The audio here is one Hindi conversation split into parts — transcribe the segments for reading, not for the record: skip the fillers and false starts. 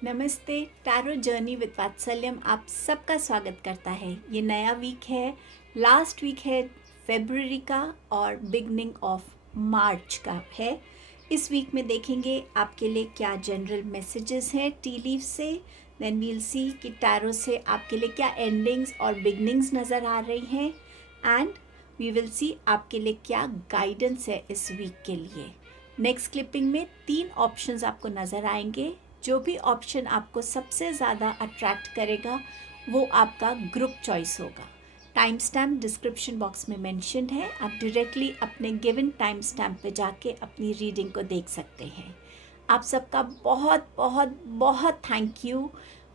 नमस्ते। टैरो जर्नी विद वात्सल्यम आप सबका स्वागत करता है। ये नया वीक है, लास्ट वीक है फरवरी का और बिगनिंग ऑफ मार्च का है। इस वीक में देखेंगे आपके लिए क्या जनरल मैसेजेस हैं टी लीफ से। देन वील सी कि टैरो से आपके लिए क्या एंडिंग्स और बिगनिंग्स नज़र आ रही हैं एंड वी विल सी आपके लिए क्या गाइडेंस है इस वीक के लिए। नेक्स्ट क्लिपिंग में 3 ऑप्शंस आपको नज़र आएंगे। जो भी ऑप्शन आपको सबसे ज़्यादा अट्रैक्ट करेगा वो आपका ग्रुप चॉइस होगा। टाइम स्टैम्प डिस्क्रिप्शन बॉक्स में मेंशन्ड है, आप डायरेक्टली अपने गिवन टाइम स्टैम्प पे जाके अपनी रीडिंग को देख सकते हैं। आप सबका बहुत बहुत बहुत थैंक यू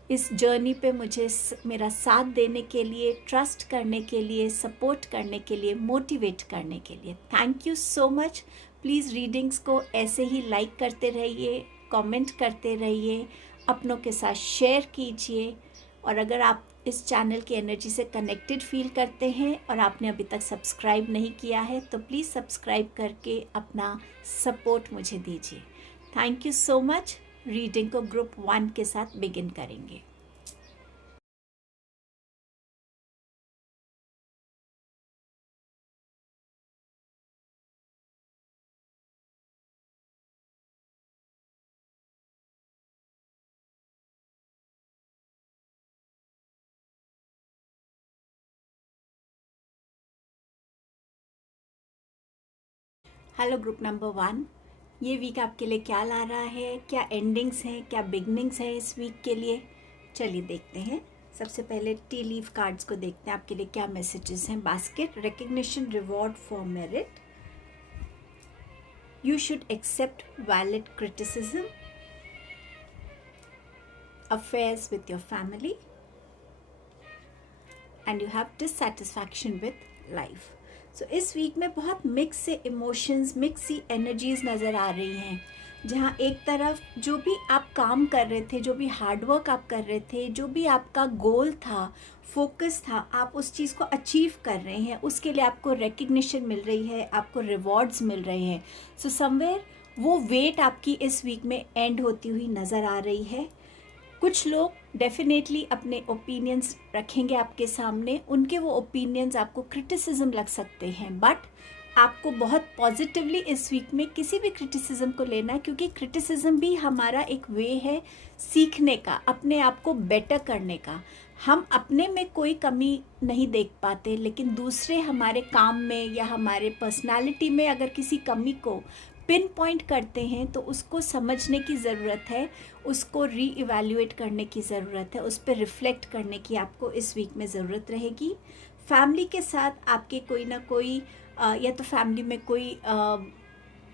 इस जर्नी पे मुझे मेरा साथ देने के लिए, ट्रस्ट करने के लिए, सपोर्ट करने के लिए, मोटिवेट करने के लिए। Thank you so much. Please readings को ऐसे ही लाइक करते रहिए, कमेंट करते रहिए, अपनों के साथ शेयर कीजिए। और अगर आप इस चैनल की एनर्जी से कनेक्टेड फील करते हैं और आपने अभी तक सब्सक्राइब नहीं किया है तो प्लीज़ सब्सक्राइब करके अपना सपोर्ट मुझे दीजिए। Thank you so much. Reading को ग्रुप 1 के साथ बिगिन करेंगे। हेलो ग्रुप नंबर 1, ये वीक आपके लिए क्या ला रहा है, क्या एंडिंग्स हैं, क्या बिगनिंग्स हैं इस वीक के लिए। चलिए देखते हैं। सबसे पहले टी लीफ कार्ड्स को देखते हैं आपके लिए क्या मैसेजेस हैं। Basket, recognition, reward for merit, you should accept valid criticism, affairs with your family and you have dissatisfaction with life. So इस वीक में बहुत मिक्स से इमोशंस, मिक्स सी एनर्जीज नज़र आ रही हैं। जहाँ एक तरफ जो भी आप काम कर रहे थे, जो भी हार्डवर्क आप कर रहे थे, जो भी आपका गोल था, फोकस था, आप उस चीज़ को अचीव कर रहे हैं, उसके लिए आपको रिकग्निशन मिल रही है, आपको रिवॉर्ड्स मिल रहे हैं। सो समवेयर वो वेट आपकी इस वीक में एंड होती हुई नज़र आ रही है। कुछ लोग डेफिनेटली अपने ओपिनियंस रखेंगे आपके सामने, उनके वो ओपिनियंस आपको क्रिटिसिज्म लग सकते हैं, बट आपको बहुत पॉजिटिवली इस वीक में किसी भी क्रिटिसिज्म को लेना है, क्योंकि क्रिटिसिज्म भी हमारा एक वे है सीखने का, अपने आप को बेटर करने का। हम अपने में कोई कमी नहीं देख पाते, लेकिन दूसरे हमारे काम में या हमारे पर्सनालिटी में अगर किसी कमी को पिन पॉइंट करते हैं तो उसको समझने की ज़रूरत है, उसको री इवैल्यूएट करने की ज़रूरत है, उस पर रिफ्लेक्ट करने की आपको इस वीक में ज़रूरत रहेगी। फैमिली के साथ आपके कोई ना कोई या तो फैमिली में कोई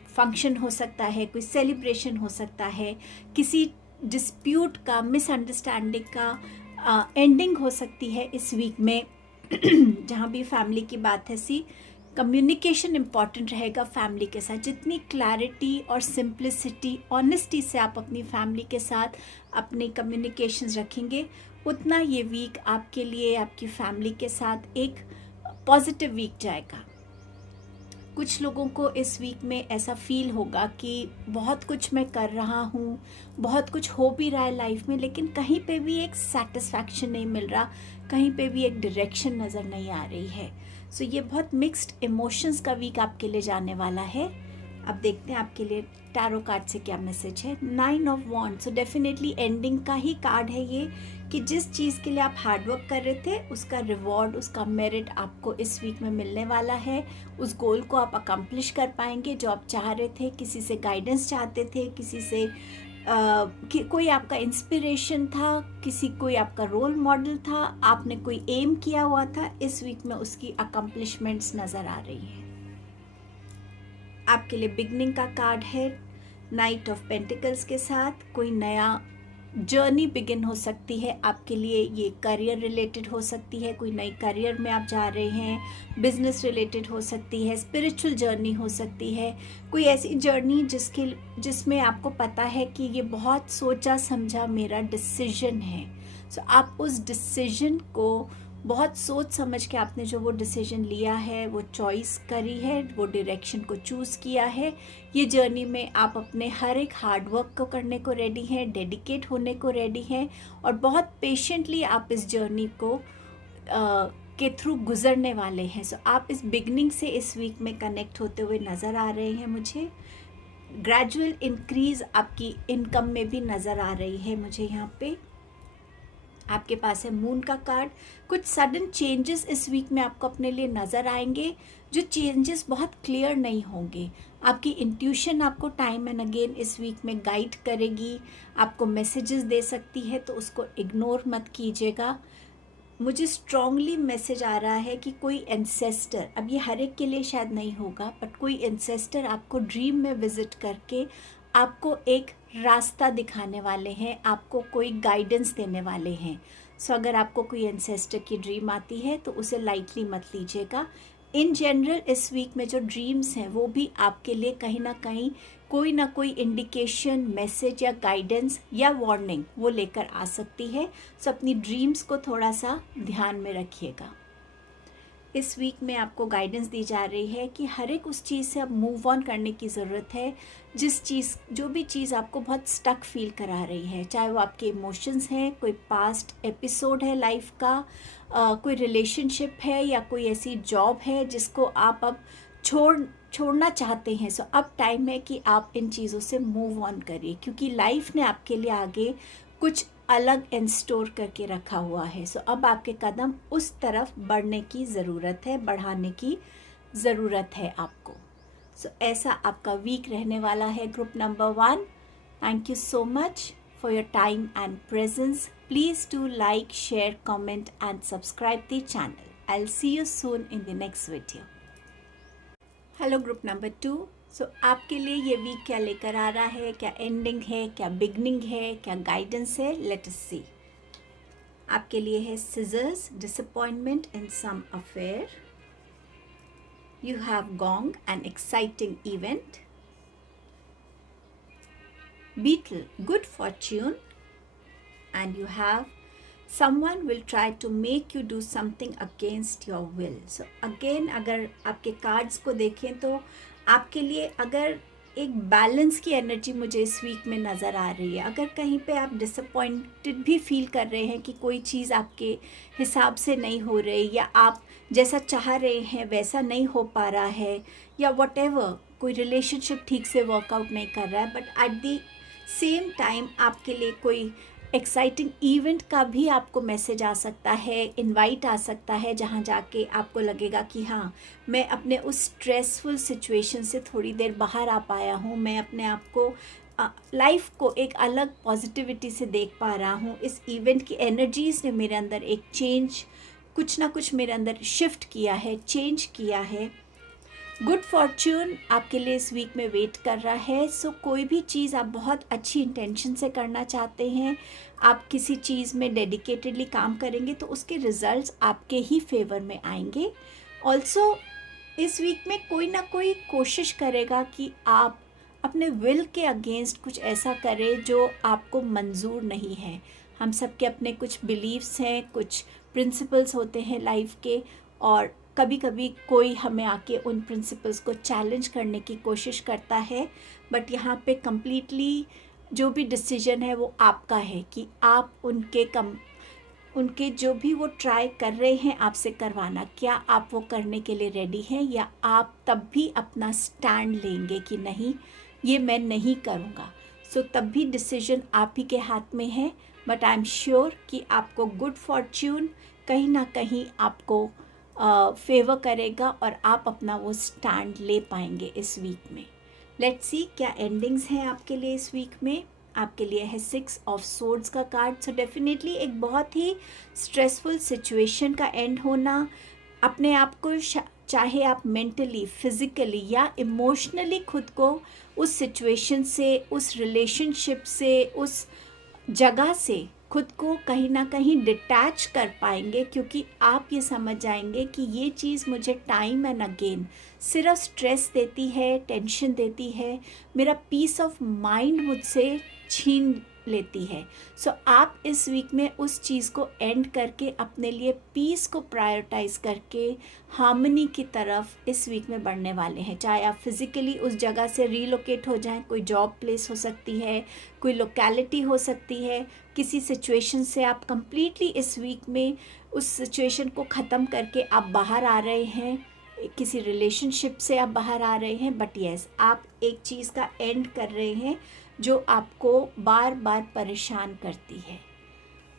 फंक्शन हो सकता है, कोई सेलिब्रेशन हो सकता है, किसी डिस्प्यूट का, मिसअंडरस्टैंडिंग का एंडिंग हो सकती है इस वीक में। जहाँ भी फैमिली की बात है, सी कम्युनिकेशन इम्पॉर्टेंट रहेगा फैमिली के साथ। जितनी क्लैरिटी और सिंप्लिसिटी, ऑनेस्टी से आप अपनी फैमिली के साथ अपने कम्युनिकेशंस रखेंगे, उतना ये वीक आपके लिए, आपकी फैमिली के साथ एक पॉजिटिव वीक जाएगा। कुछ लोगों को इस वीक में ऐसा फील होगा कि बहुत कुछ मैं कर रहा हूँ, बहुत कुछ हो भी रहा है लाइफ में, लेकिन कहीं पे भी एक सेटिस्फैक्शन नहीं मिल रहा, कहीं पे भी एक डायरेक्शन नज़र नहीं आ रही है। सो ये बहुत मिक्स्ड इमोशंस का वीक आपके लिए जाने वाला है। अब देखते हैं आपके लिए टैरो कार्ड से क्या मैसेज है। 9 of wands, so definitely ending का ही कार्ड है ये, कि जिस चीज़ के लिए आप हार्डवर्क कर रहे थे उसका रिवॉर्ड, उसका मेरिट आपको इस वीक में मिलने वाला है। उस गोल को आप अकम्प्लिश कर पाएंगे जो आप चाह रहे थे, किसी से गाइडेंस चाहते थे, किसी से कोई आपका इंस्पिरेशन था, कोई आपका रोल मॉडल था, आपने कोई एम किया हुआ था, इस वीक में उसकी अकम्प्लिशमेंट्स नज़र आ रही है। आपके लिए बिगनिंग का कार्ड है नाइट ऑफ पेंटिकल्स के साथ। कोई नया जर्नी बिगिन हो सकती है आपके लिए, ये करियर रिलेटेड हो सकती है, कोई नई करियर में आप जा रहे हैं, बिजनेस रिलेटेड हो सकती है, स्पिरिचुअल जर्नी हो सकती है, कोई ऐसी जर्नी जिसमें आपको पता है कि ये बहुत सोचा समझा मेरा डिसीजन है। सो आप उस डिसीजन को, बहुत सोच समझ के आपने जो वो डिसीजन लिया है, वो चॉइस करी है, वो डायरेक्शन को चूज़ किया है। ये जर्नी में आप अपने हर एक हार्ड वर्क को करने को रेडी हैं, डेडिकेट होने को रेडी हैं, और बहुत पेशेंटली आप इस जर्नी को के थ्रू गुजरने वाले हैं। सो आप इस बिगनिंग से इस वीक में कनेक्ट होते हुए नज़र आ रहे हैं मुझे। ग्रेजुअल इंक्रीज आपकी इनकम में भी नज़र आ रही है मुझे यहाँ पे। आपके पास है मून का कार्ड। कुछ सडन चेंजेस इस वीक में आपको अपने लिए नज़र आएंगे, जो चेंजेस बहुत क्लियर नहीं होंगे। आपकी इंट्यूशन आपको टाइम एंड अगेन इस वीक में गाइड करेगी, आपको मैसेजेस दे सकती है, तो उसको इग्नोर मत कीजिएगा। मुझे स्ट्रांगली मैसेज आ रहा है कि कोई एंसेस्टर, अब ये हर एक के लिए शायद नहीं होगा, बट कोई एंसेस्टर आपको ड्रीम में विजिट करके आपको एक रास्ता दिखाने वाले हैं, आपको कोई गाइडेंस देने वाले हैं। सो अगर आपको कोई एंसेस्टर की ड्रीम आती है तो उसे लाइटली मत लीजिएगा। इन जनरल इस वीक में जो ड्रीम्स हैं वो भी आपके लिए कहीं ना कोई इंडिकेशन, मैसेज या गाइडेंस या वार्निंग वो लेकर आ सकती है। सो अपनी ड्रीम्स को थोड़ा सा ध्यान में रखिएगा। इस वीक में आपको गाइडेंस दी जा रही है कि हर एक उस चीज़ से अब मूव ऑन करने की ज़रूरत है, जो भी चीज़ आपको बहुत स्टक फील करा रही है, चाहे वो आपके इमोशंस हैं, कोई पास्ट एपिसोड है लाइफ का, कोई रिलेशनशिप है, या कोई ऐसी जॉब है जिसको आप अब छोड़ना चाहते हैं। सो अब टाइम है कि आप इन चीज़ों से मूव ऑन करिए, क्योंकि लाइफ ने आपके लिए आगे कुछ अलग इन स्टोर करके रखा हुआ है। सो अब आपके कदम उस तरफ बढ़ने की ज़रूरत है, बढ़ाने की ज़रूरत है आपको। सो ऐसा आपका वीक रहने वाला है group number 1। Thank you so much for your time and presence. Please do like, share, comment and subscribe the channel. I'll see you soon in the next video. Hello group number 2। सो आपके लिए ये वीक क्या लेकर आ रहा है, क्या एंडिंग है, क्या बिगनिंग है, क्या गाइडेंस है, लेट अस सी। आपके लिए है scissors, disappointment in some affair. You have gong, an exciting event. Beetle, good fortune, and you have someone will try to make you do something against your will. So again, अगर आपके कार्ड्स को देखें तो आपके लिए अगर एक बैलेंस की एनर्जी मुझे इस वीक में नज़र आ रही है। अगर कहीं पे आप डिसअपॉइंटेड भी फील कर रहे हैं कि कोई चीज़ आपके हिसाब से नहीं हो रही, या आप जैसा चाह रहे हैं वैसा नहीं हो पा रहा है, या वॉटेवर, कोई रिलेशनशिप ठीक से वर्कआउट नहीं कर रहा है, but at the same time आपके लिए कोई एक्साइटिंग इवेंट का भी आपको मैसेज आ सकता है, इनवाइट आ सकता है, जहाँ जाके आपको लगेगा कि हाँ, मैं अपने उस स्ट्रेसफुल सिचुएशन से थोड़ी देर बाहर आ पाया हूँ, मैं अपने आप को लाइफ को एक अलग पॉजिटिविटी से देख पा रहा हूँ। इस इवेंट की एनर्जीज़ ने मेरे अंदर एक चेंज, कुछ ना कुछ मेरे अंदर शिफ्ट किया है, चेंज किया है। गुड फॉर्च्यून आपके लिए इस वीक में वेट कर रहा है। सो कोई भी चीज़ आप बहुत अच्छी इंटेंशन से करना चाहते हैं, आप किसी चीज़ में डेडिकेटेडली काम करेंगे तो उसके रिजल्ट्स आपके ही फेवर में आएंगे। ऑल्सो इस वीक में कोई ना कोई कोशिश करेगा कि आप अपने विल के अगेंस्ट कुछ ऐसा करें जो आपको मंजूर नहीं है। हम सब के अपने कुछ बिलीव्स हैं, कुछ प्रिंसिपल्स होते हैं लाइफ के, और कभी कभी कोई हमें आके उन प्रिंसिपल्स को चैलेंज करने की कोशिश करता है, बट यहाँ पे कम्प्लीटली जो भी डिसीजन है वो आपका है कि आप उनके जो भी वो ट्राई कर रहे हैं आपसे करवाना, क्या आप वो करने के लिए रेडी हैं, या आप तब भी अपना स्टैंड लेंगे कि नहीं, ये मैं नहीं करूँगा। सो तब भी डिसीजन आप ही के हाथ में है, बट आई एम श्योर कि आपको गुड फॉर्च्यून कहीं ना कहीं आपको फेवर करेगा और आप अपना वो स्टैंड ले पाएंगे इस वीक में। लेट्स सी क्या एंडिंग्स हैं आपके लिए इस वीक में। आपके लिए है 6 ऑफ सोर्ड्स का कार्ड। सो डेफिनेटली एक बहुत ही स्ट्रेसफुल सिचुएशन का एंड होना, अपने आप को चाहे आप मेंटली, फिज़िकली या इमोशनली खुद को उस सिचुएशन से, उस रिलेशनशिप से, उस जगह से खुद को कहीं ना कहीं डिटैच कर पाएंगे, क्योंकि आप ये समझ जाएंगे कि ये चीज़ मुझे टाइम एंड अगेन सिर्फ स्ट्रेस देती है, टेंशन देती है, मेरा पीस ऑफ माइंड मुझसे छीन लेती है। सो आप इस वीक में उस चीज़ को एंड करके अपने लिए पीस को प्रायोरिटाइज करके हार्मनी की तरफ इस वीक में बढ़ने वाले हैं। चाहे आप फिज़िकली उस जगह से रीलोकेट हो जाएं, कोई जॉब प्लेस हो सकती है, कोई लोकेलिटी हो सकती है, किसी सिचुएशन से आप कंप्लीटली इस वीक में उस सिचुएशन को ख़त्म करके आप बाहर आ रहे हैं, किसी रिलेशनशिप से आप बाहर आ रहे हैं, बट यस आप एक चीज़ का एंड कर रहे हैं जो आपको बार बार परेशान करती है।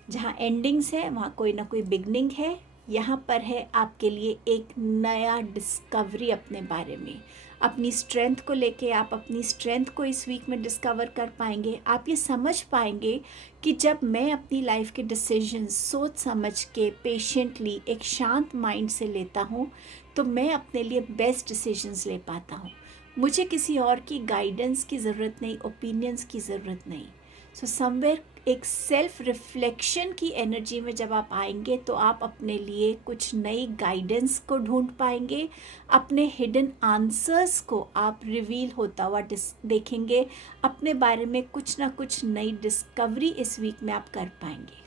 जहाँ एंडिंग्स है वहाँ कोई ना कोई बिगनिंग है। यहाँ पर है आपके लिए एक नया डिस्कवरी अपने बारे में, अपनी स्ट्रेंथ को लेके आप अपनी स्ट्रेंथ को इस वीक में डिस्कवर कर पाएंगे। आप ये समझ पाएंगे कि जब मैं अपनी लाइफ के डिसीजंस सोच समझ के पेशेंटली एक शांत माइंड से लेता हूँ तो मैं अपने लिए बेस्ट डिसीजंस ले पाता हूँ। मुझे किसी और की गाइडेंस की ज़रूरत नहीं, ओपिनियंस की ज़रूरत नहीं। सो समवेयर एक सेल्फ रिफ्लेक्शन की एनर्जी में जब आप आएंगे तो आप अपने लिए कुछ नई गाइडेंस को ढूंढ पाएंगे, अपने हिडन आंसर्स को आप रिवील होता हुआ देखेंगे, अपने बारे में कुछ ना कुछ नई डिस्कवरी इस वीक में आप कर पाएंगे।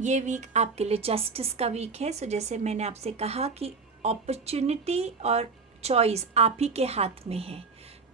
ये वीक आपके लिए जस्टिस का वीक है। सो जैसे मैंने आपसे कहा कि अपॉर्चुनिटी और चॉइस आप ही के हाथ में है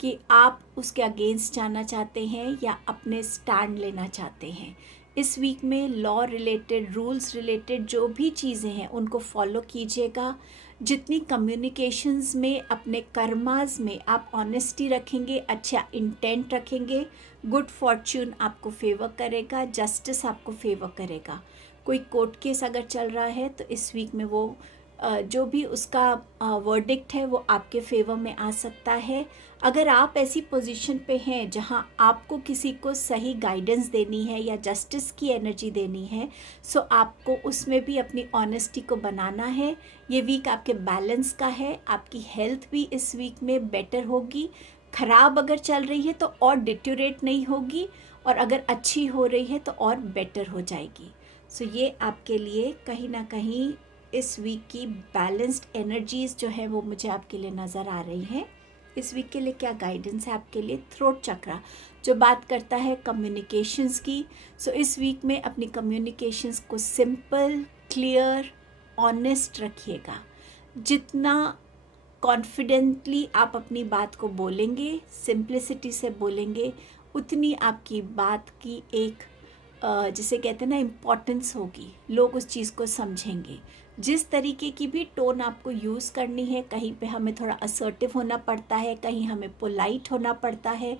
कि आप उसके अगेंस्ट जाना चाहते हैं या अपने स्टैंड लेना चाहते हैं। इस वीक में लॉ रिलेटेड, रूल्स रिलेटेड जो भी चीज़ें हैं उनको फॉलो कीजिएगा। जितनी कम्युनिकेशंस में, अपने कर्मास में आप ऑनेस्टी रखेंगे, अच्छा इंटेंट रखेंगे, गुड फॉर्च्यून आपको फेवर करेगा, जस्टिस आपको फेवर करेगा। कोई कोर्ट केस अगर चल रहा है तो इस वीक में वो जो भी उसका वर्डिक्ट है वो आपके फेवर में आ सकता है। अगर आप ऐसी पोजीशन पे हैं जहां आपको किसी को सही गाइडेंस देनी है या जस्टिस की एनर्जी देनी है, सो आपको उसमें भी अपनी ऑनेस्टी को बनाना है। ये वीक आपके बैलेंस का है। आपकी हेल्थ भी इस वीक में बेटर होगी। ख़राब अगर चल रही है तो और डिट्यूरेट नहीं होगी, और अगर अच्छी हो रही है तो और बेटर हो जाएगी। सो ये आपके लिए कहीं ना कहीं इस वीक की बैलेंस्ड एनर्जीज़ जो है वो मुझे आपके लिए नज़र आ रही हैं। इस वीक के लिए क्या गाइडेंस है आपके लिए? थ्रोट चक्रा जो बात करता है कम्युनिकेशंस की। सो इस वीक में अपनी कम्युनिकेशंस को सिंपल, क्लियर, ऑनेस्ट रखिएगा। जितना कॉन्फिडेंटली आप अपनी बात को बोलेंगे, सिंप्लिसिटी से बोलेंगे, उतनी आपकी बात की एक जिसे कहते हैं ना इम्पॉर्टेंस होगी, लोग उस चीज़ को समझेंगे। जिस तरीके की भी टोन आपको यूज़ करनी है, कहीं पे हमें थोड़ा असर्टिव होना पड़ता है, कहीं हमें पोलाइट होना पड़ता है,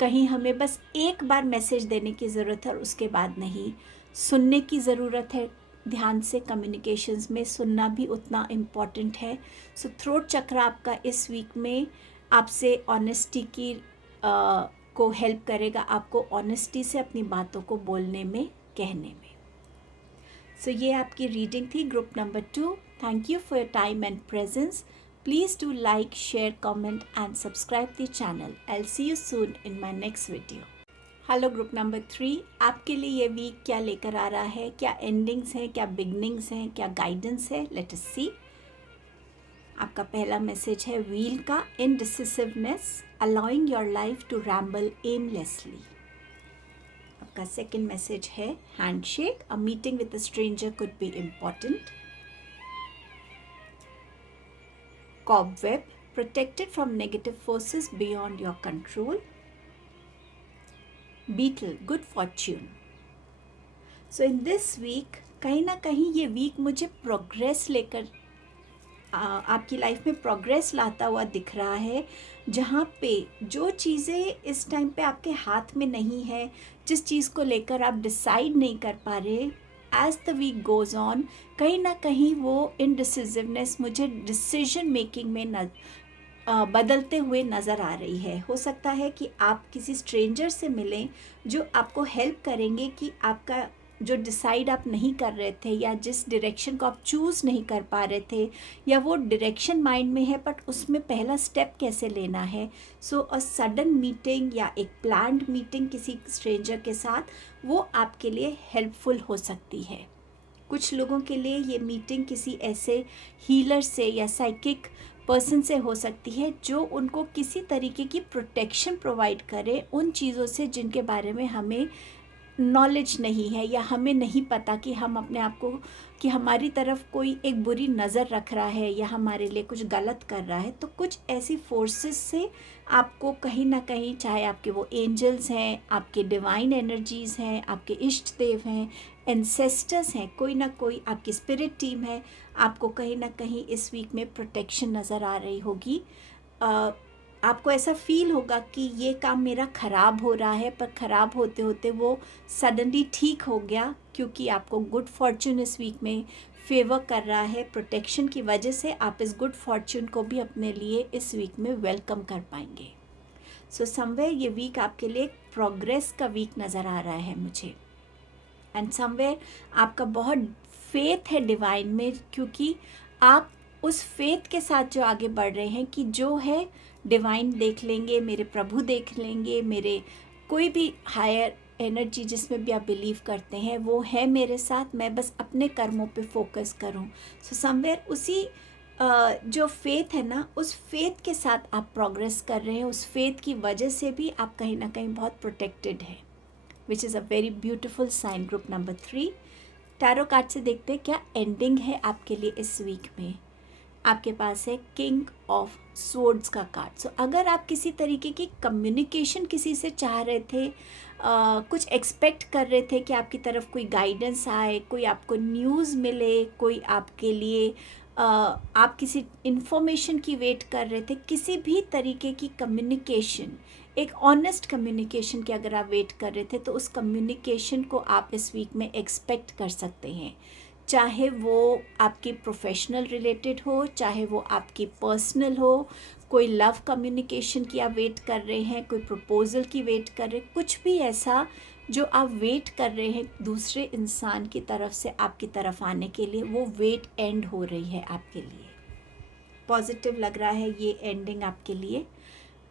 कहीं हमें बस एक बार मैसेज देने की ज़रूरत है और उसके बाद नहीं, सुनने की ज़रूरत है। ध्यान से कम्युनिकेशंस में सुनना भी उतना इम्पॉर्टेंट है। सो थ्रोट चक्र आपका इस वीक में आपसे ऑनेस्टी की को हेल्प करेगा, आपको ऑनेस्टी से अपनी बातों को बोलने में, कहने में। सो ये आपकी रीडिंग थी group number 2। Thank you for your time and presence. Please do like, share, comment and subscribe the channel. I will see you soon in my next video. Hello group number 3, आपके लिए ये वीक क्या लेकर आ रहा है? क्या एंडिंग्स हैं, क्या बिगनिंग्स हैं, क्या गाइडेंस है? Let us see. आपका पहला मैसेज है व्हील का, indecisiveness, allowing your life to ramble aimlessly. आपका सेकंड मैसेज है handshake, a meeting with a stranger could be important. Cobweb, protected from negative forces beyond your control. Beetle, good fortune. So in this week कहीं ना कहीं ये वीक मुझे प्रोग्रेस लेकर आपकी लाइफ में प्रोग्रेस लाता हुआ दिख रहा है। जहाँ पे जो चीज़ें इस टाइम पे आपके हाथ में नहीं है, जिस चीज़ को लेकर आप डिसाइड नहीं कर पा रहे, as the week goes on कहीं ना कहीं वो इनडिसिसिवनेस मुझे डिसीजन मेकिंग में बदलते हुए नज़र आ रही है। हो सकता है कि आप किसी स्ट्रेंजर से मिलें जो आपको हेल्प करेंगे कि आपका जो डिसाइड आप नहीं कर रहे थे या जिस डायरेक्शन को आप चूज़ नहीं कर पा रहे थे, या वो डायरेक्शन माइंड में है बट उसमें पहला स्टेप कैसे लेना है। सो अ सडन मीटिंग या एक प्लान्ड मीटिंग किसी स्ट्रेंजर के साथ वो आपके लिए हेल्पफुल हो सकती है। कुछ लोगों के लिए ये मीटिंग किसी ऐसे हीलर से या साइकिक पर्सन से हो सकती है जो उनको किसी तरीके की प्रोटेक्शन प्रोवाइड करे उन चीज़ों से जिनके बारे में हमें नॉलेज नहीं है या हमें नहीं पता कि हम अपने आप को कि हमारी तरफ कोई एक बुरी नज़र रख रहा है या हमारे लिए कुछ गलत कर रहा है। तो कुछ ऐसी फोर्सेस से आपको कहीं ना कहीं, चाहे आपके वो एंजल्स हैं, आपके डिवाइन एनर्जीज़ हैं, आपके इष्ट देव हैं, एंसेस्टर्स हैं, कोई ना कोई आपकी स्पिरिट टीम है, आपको कहीं ना कहीं इस वीक में प्रोटेक्शन नज़र आ रही होगी। आपको ऐसा फील होगा कि ये काम मेरा ख़राब हो रहा है, पर ख़राब होते होते वो सडनली ठीक हो गया, क्योंकि आपको गुड फॉर्चून इस वीक में फेवर कर रहा है। प्रोटेक्शन की वजह से आप इस गुड फॉर्चून को भी अपने लिए इस वीक में वेलकम कर पाएंगे। सो समवेयर ये वीक आपके लिए प्रोग्रेस का वीक नज़र आ रहा है मुझे। एंड समवेयर आपका बहुत फेथ है डिवाइन में, क्योंकि आप उस फेथ के साथ जो आगे बढ़ रहे हैं कि जो है डिवाइन देख लेंगे, मेरे प्रभु देख लेंगे, मेरे कोई भी हायर एनर्जी जिसमें भी आप बिलीव करते हैं वो है मेरे साथ, मैं बस अपने कर्मों पे फोकस करूं। सो समवेयर उसी जो फेथ है ना, उस फेथ के साथ आप प्रोग्रेस कर रहे हैं। उस फेथ की वजह से भी आप कहीं ना कहीं बहुत प्रोटेक्टेड है, which is a very beautiful sign. Group number 3 tarot card से देखते हैं क्या एंडिंग है आपके लिए इस वीक में। आपके पास है किंग ऑफ स्वॉर्ड्स का कार्ड। सो अगर आप किसी तरीके की कम्युनिकेशन किसी से चाह रहे थे, कुछ एक्सपेक्ट कर रहे थे कि आपकी तरफ कोई गाइडेंस आए, कोई आपको न्यूज़ मिले, कोई आपके लिए आप किसी इन्फॉर्मेशन की वेट कर रहे थे, किसी भी तरीके की कम्युनिकेशन, एक ऑनेस्ट कम्युनिकेशन की अगर आप वेट कर रहे थे, तो उस कम्युनिकेशन को आप इस वीक में एक्सपेक्ट कर सकते हैं। चाहे वो आपकी प्रोफेशनल रिलेटेड हो, चाहे वो आपकी पर्सनल हो, कोई लव कम्युनिकेशन की आप वेट कर रहे हैं, कोई प्रपोजल की वेट कर रहे हैं, कुछ भी ऐसा जो आप वेट कर रहे हैं दूसरे इंसान की तरफ से आपकी तरफ आने के लिए, वो वेट एंड हो रही है आपके लिए। पॉजिटिव लग रहा है ये एंडिंग आपके लिए।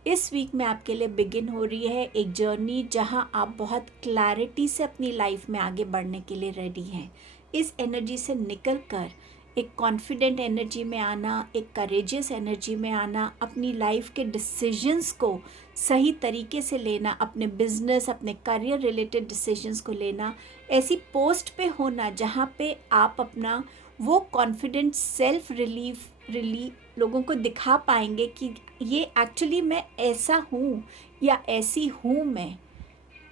इस वीक में आपके लिए बिगिन हो रही है एक जर्नी जहां आप बहुत क्लैरिटी से अपनी लाइफ में आगे बढ़ने के लिए रेडी हैं। इस एनर्जी से निकल कर एक कॉन्फिडेंट एनर्जी में आना, एक करेजियस एनर्जी में आना, अपनी लाइफ के डिसीजंस को सही तरीके से लेना, अपने बिजनेस, अपने करियर रिलेटेड डिसीजंस को लेना, ऐसी पोस्ट पे होना जहाँ पे आप अपना वो कॉन्फिडेंट सेल्फ रिलीफ लोगों को दिखा पाएंगे कि ये एक्चुअली मैं ऐसा हूँ या ऐसी हूँ मैं,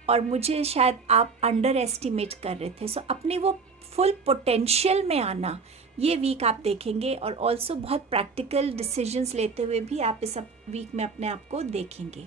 और मुझे शायद आप अंडर एस्टिमेट कर रहे थे। सो अपनी वो फुल पोटेंशियल में आना ये वीक आप देखेंगे, और ऑल्सो बहुत प्रैक्टिकल डिसीजंस लेते हुए भी आप इस वीक में अपने आप को देखेंगे।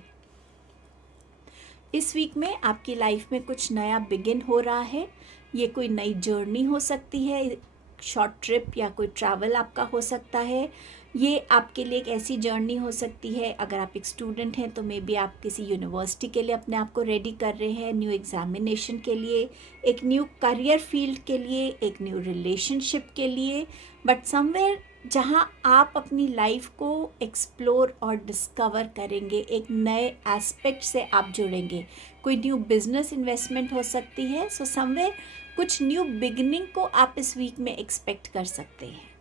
इस वीक में आपकी लाइफ में कुछ नया बिगिन हो रहा है। ये कोई नई जर्नी हो सकती है, शॉर्ट ट्रिप या कोई ट्रैवल आपका हो सकता है। ये आपके लिए एक ऐसी जर्नी हो सकती है, अगर आप एक स्टूडेंट हैं तो मे बी आप किसी यूनिवर्सिटी के लिए अपने आप को रेडी कर रहे हैं, न्यू एग्जामिनेशन के लिए, एक न्यू करियर फील्ड के लिए, एक न्यू रिलेशनशिप के लिए, बट समवेयर जहाँ आप अपनी लाइफ को एक्सप्लोर और डिस्कवर करेंगे, एक नए एस्पेक्ट से आप जुड़ेंगे। कोई न्यू बिजनेस इन्वेस्टमेंट हो सकती है। सो समवेयर कुछ न्यू बिगिनिंग को आप इस वीक में एक्सपेक्ट कर सकते हैं।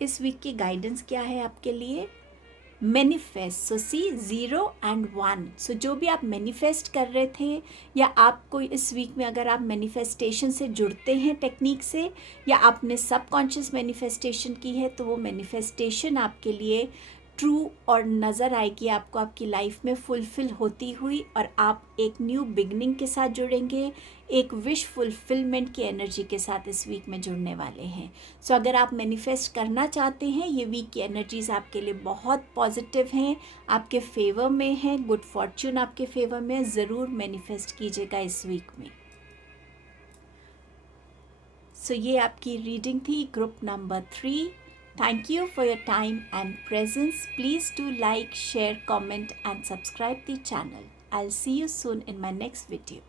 इस वीक की गाइडेंस क्या है आपके लिए? मैनिफेस्ट। So C 0 and 1। सो जो भी आप मैनिफेस्ट कर रहे थे, या आपको इस वीक में अगर आप मैनिफेस्टेशन से जुड़ते हैं टेक्निक से, या आपने सबकॉन्शियस मैनिफेस्टेशन की है, तो वो मैनिफेस्टेशन आपके लिए ट्रू और नज़र आएगी आपको आपकी लाइफ में फुलफ़िल होती हुई, और आप एक न्यू बिगनिंग के साथ जुड़ेंगे, एक विश फुलफिलमेंट की एनर्जी के साथ इस वीक में जुड़ने वाले हैं। सो अगर आप मैनिफेस्ट करना चाहते हैं, ये वीक की एनर्जीज आपके लिए बहुत पॉजिटिव हैं, आपके फेवर में हैं, गुड फॉर्च्यून आपके फेवर में है, ज़रूर मैनिफेस्ट कीजिएगा इस वीक में। सो ये आपकी रीडिंग थी group number 3। Thank you for your time and presence. Please do like, share, comment and subscribe the channel. I'll see you soon in my next video.